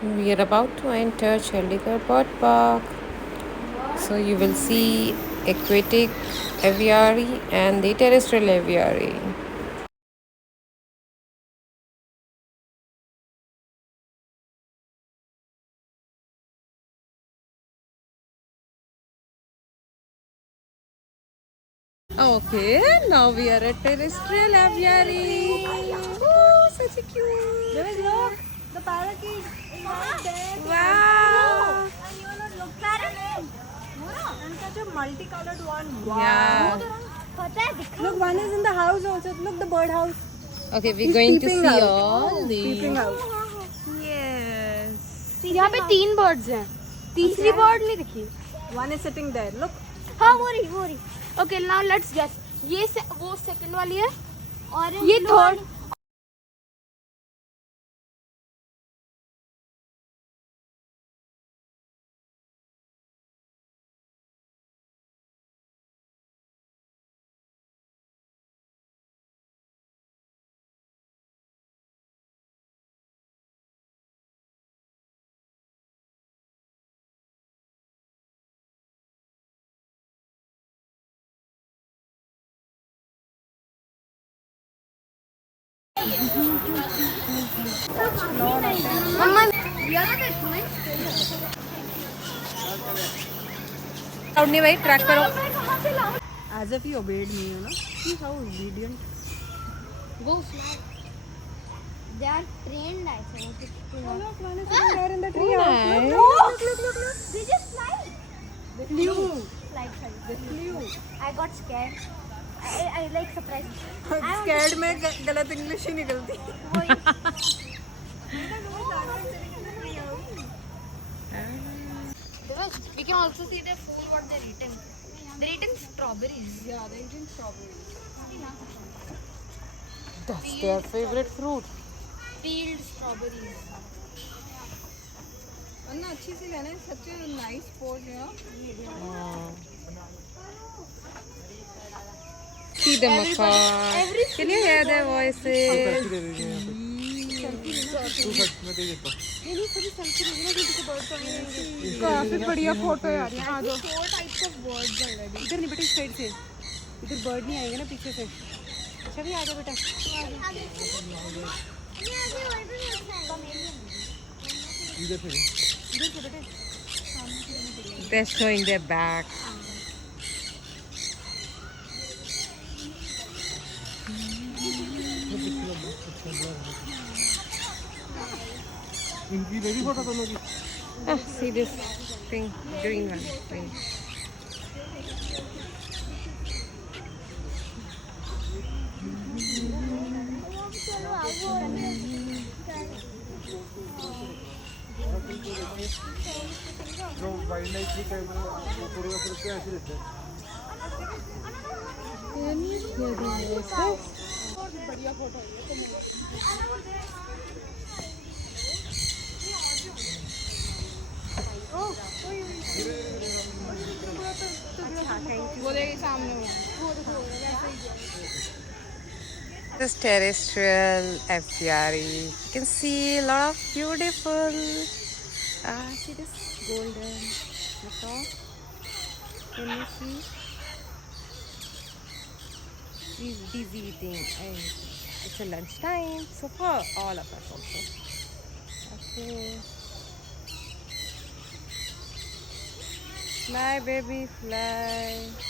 We are about to enter Chandigarhbird Park. So you will see aquatic aviary and the terrestrial aviary. Okay, now we are at terrestrial aviary. Oh, such a cute. Look, the parakeet is right there. Wow. And you know, look parakeet. And such a multicolored one. Wow. Yeah. Look, one is in the house also. Look, the bird house. Okay, we're He's going to peeping see out. all these. Peeping out. Yes. यहाँ पे 3 birds हैं तीसरी bird नहीं दिखी One is sitting there. Look. हाँ वो रही okay now let's guess वो सेकंड वाली है और ये थर्ड मम्मा Loud नहीं भाई, ट्रैक करो. As if he obeyed me, you know. See how obedient. Go slide. They are trained actually. Look, one is sitting there in the tree. nice. Look. They just slide. They flew. Slide. They flew. I got scared. I like surprised. Scared में गलत English ही निकलती. We can also see their food, what they're eating. They're eating strawberries. Yeah, they're eating strawberries. That's their favorite fruit. Peeled strawberries. अन्ना अच्छी सी लेना है. Such a nice pose, you know. See the macaws. Can you hear their voices? काफी बढ़िया photo यार. यहाँ दो. 4 types of birds already. इधर नहीं बेटा, इस साइड से. इधर बर्ड नहीं आएंगे ना पीछे से. चलिए आ जाओ बेटा. They're showing their back. See this thing, green one. Green. बढ़िया फोटो है ये तो वो देखिए सामने This terrestrial apiary. You can see a lot of beautiful. See this golden macaw. Can you see? He's busy eating. And it's a lunch time, so for all of us also. Okay. Fly, baby, fly.